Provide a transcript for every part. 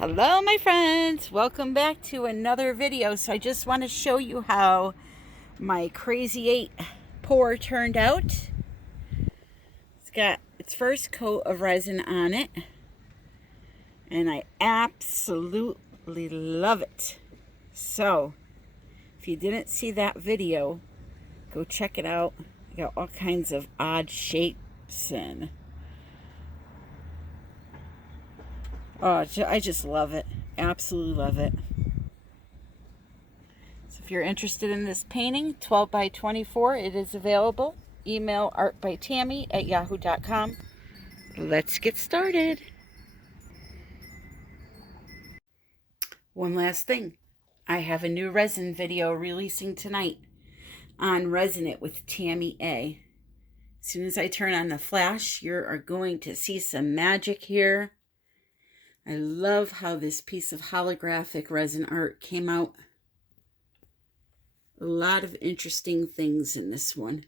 Hello my friends, welcome back to another video. So I just want to show you how my Crazy 8 pour turned out. It's got its first coat of resin on it and I absolutely love it. So if you didn't see that video, go check it out. I got all kinds of odd shapes and oh, I just love it. Absolutely love it. So if you're interested in this painting, 12 by 24, it is available. Email artbytammy@yahoo.com. Let's get started. One last thing. I have a new resin video releasing tonight on Resin It with Tammy A. As soon as I turn on the flash, you are going to see some magic here. I love how this piece of holographic resin art came out. A lot of interesting things in this one.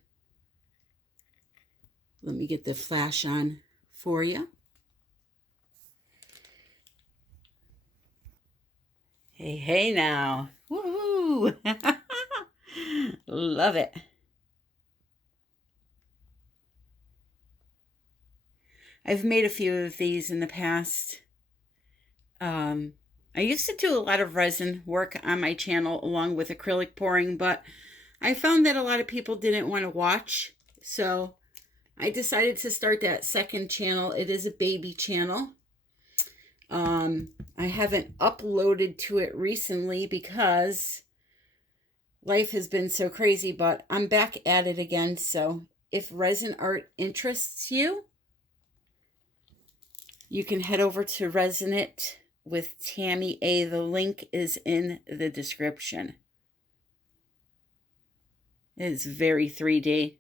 Let me get the flash on for you. Hey, hey now. Woohoo! Love it. I've made a few of these in the past. I used to do a lot of resin work on my channel along with acrylic pouring, but I found that a lot of people didn't want to watch. So I decided to start that second channel. It is a baby channel. I haven't uploaded to it recently because life has been so crazy, but I'm back at it again. So if resin art interests you, you can head over to Resin It with Tammy A. The link is in the description. It is very 3D. I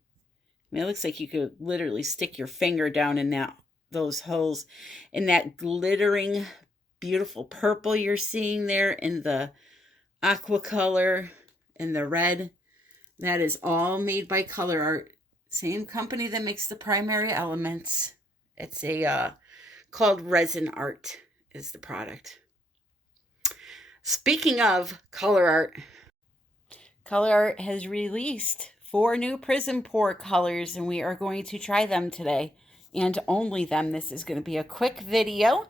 mean, it looks like you could literally stick your finger down in those holes. And that glittering, beautiful purple you're seeing there in the aqua color and the red, that is all made by COLOURARTE. Same company that makes the primary elements. It's a called Resin Art is the product. Speaking of COLOURARTE, COLOURARTE has released 4 new Prizm pour colors, and we are going to try them today, and only them. This is going to be a quick video.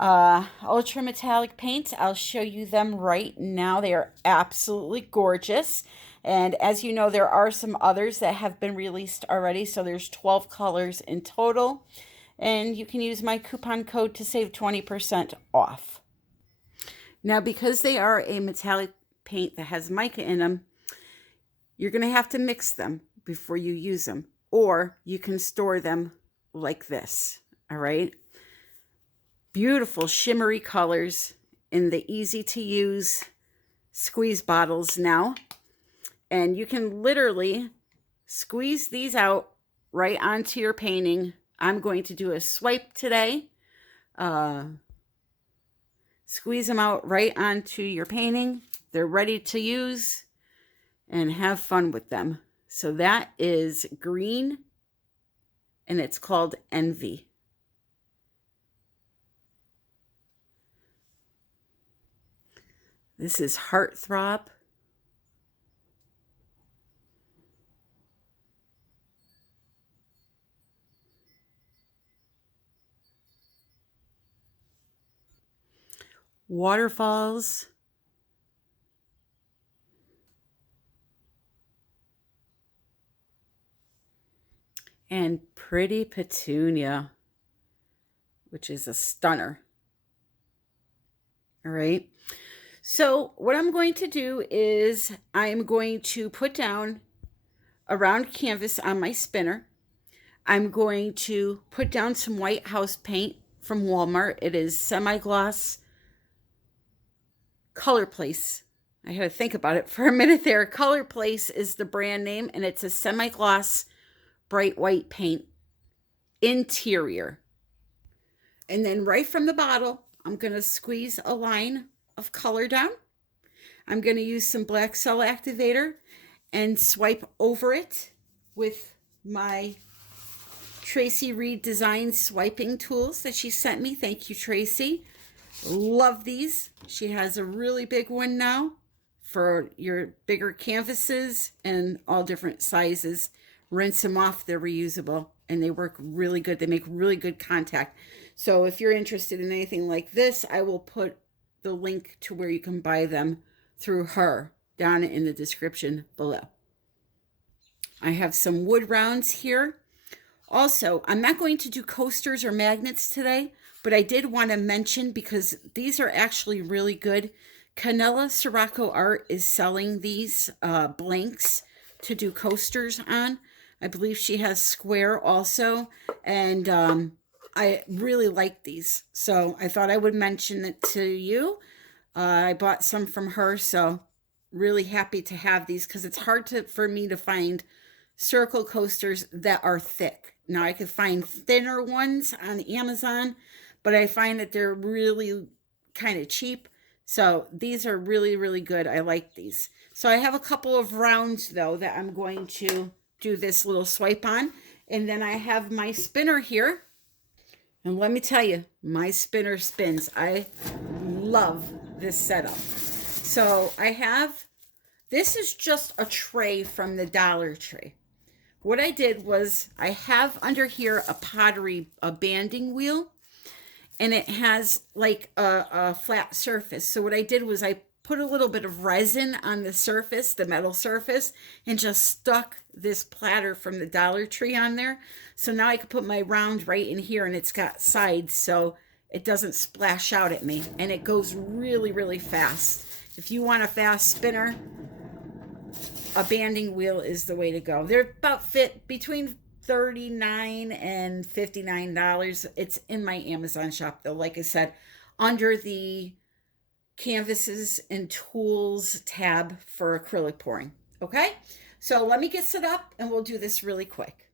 Ultra metallic paints, I'll show you them right now. They are absolutely gorgeous, and as you know, there are some others that have been released already, so there's 12 colors in total. And you can use my coupon code to save 20% off. Now, because they are a metallic paint that has mica in them, you're going to have to mix them before you use them. Or you can store them like this, all right? Beautiful shimmery colors in the easy-to-use squeeze bottles now. And you can literally squeeze these out right onto your painting. I'm going to do a swipe today. Squeeze them out right onto your painting. They're ready to use and have fun with them. So that is green and it's called Envy. This is Heartthrob. Waterfalls. And Pretty Petunia, which is a stunner. All right. So what I'm going to do is I'm going to put down a round canvas on my spinner. I'm going to put down some white house paint from Walmart. It is semi-gloss Color Place. I had to think about it for a minute there. Color Place is the brand name, and it's a semi-gloss bright white paint interior. And then right from the bottle, I'm going to squeeze a line of color down. I'm going to use some black cell activator and swipe over it with my Tracy Reed Design swiping tools that she sent me. Thank you, Tracy. Love these. She has a really big one now for your bigger canvases and all different sizes. Rinse them off. They're reusable and they work really good. They make really good contact. So if you're interested in anything like this, I will put the link to where you can buy them through her down in the description below. I have some wood rounds here. Also, I'm not going to do coasters or magnets today, but I did want to mention, because these are actually really good. KanellaCiracoArt is selling these blanks to do coasters on. I believe she has square also, and I really like these. So I thought I would mention it to you. I bought some from her, so really happy to have these, because it's hard for me to find circle coasters that are thick. Now I could find thinner ones on Amazon, but I find that they're really kind of cheap. So these are really, really good. I like these. So I have a couple of rounds though that I'm going to do this little swipe on. And then I have my spinner here. And let me tell you, my spinner spins. I love this setup. So I have, this is just a tray from the Dollar Tree. What I did was I have under here a banding wheel, and it has like a flat surface. So what I did was I put a little bit of resin on the surface, the metal surface, and just stuck this platter from the Dollar Tree on there. So now I can put my round right in here, and it's got sides so it doesn't splash out at me, and it goes really, really fast. If you want a fast spinner, a banding wheel is the way to go. They're about between $39 and $59. It's in my Amazon shop though, like I said, under the canvases and tools tab for acrylic pouring. Okay, so let me get set up and we'll do this really quick.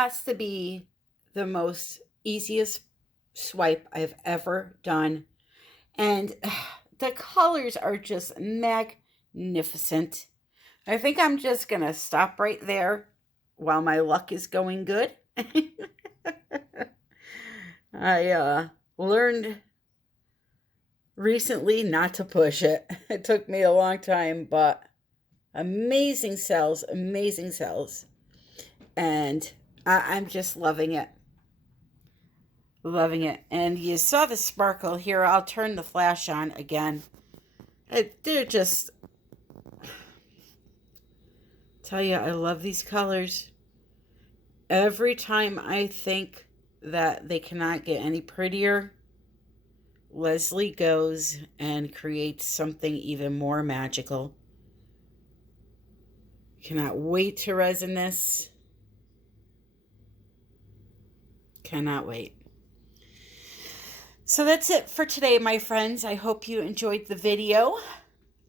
has to be the most easiest swipe I've ever done. And the colors are just magnificent. I think I'm just going to stop right there while my luck is going good. I learned recently not to push it. It took me a long time, but amazing cells, amazing cells. And I'm just loving it. Loving it. And you saw the sparkle here. I'll turn the flash on again. They're just... Tell you, I love these colors. Every time I think that they cannot get any prettier, Leslie goes and creates something even more magical. Cannot wait to resin this. Cannot wait. So that's it for today, my friends. I hope you enjoyed the video.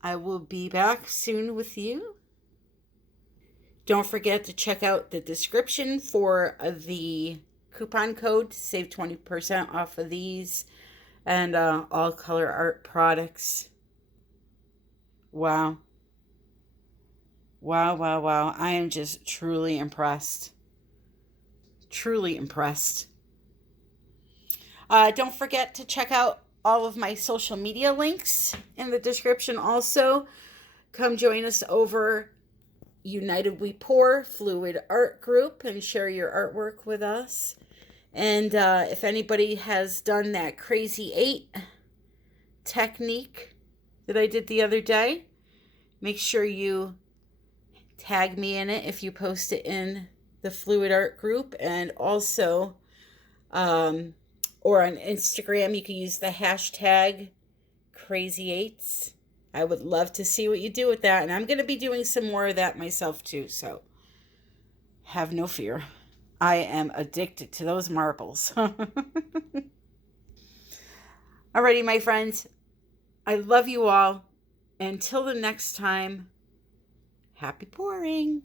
I will be back soon with you. Don't forget to check out the description for the coupon code to save 20% off of these and all COLOURARTE products. Wow. Wow, wow, wow. I am just truly impressed. Truly impressed. Don't forget to check out all of my social media links in the description also. Come join us over United We Pour Fluid Art Group and share your artwork with us. And if anybody has done that crazy 8 technique that I did the other day, make sure you tag me in it if you post it in the Fluid Art group. And also, or on Instagram, you can use the hashtag Crazy8s. I would love to see what you do with that. And I'm going to be doing some more of that myself too. So have no fear. I am addicted to those marbles. Alrighty, my friends. I love you all. Until the next time, happy pouring.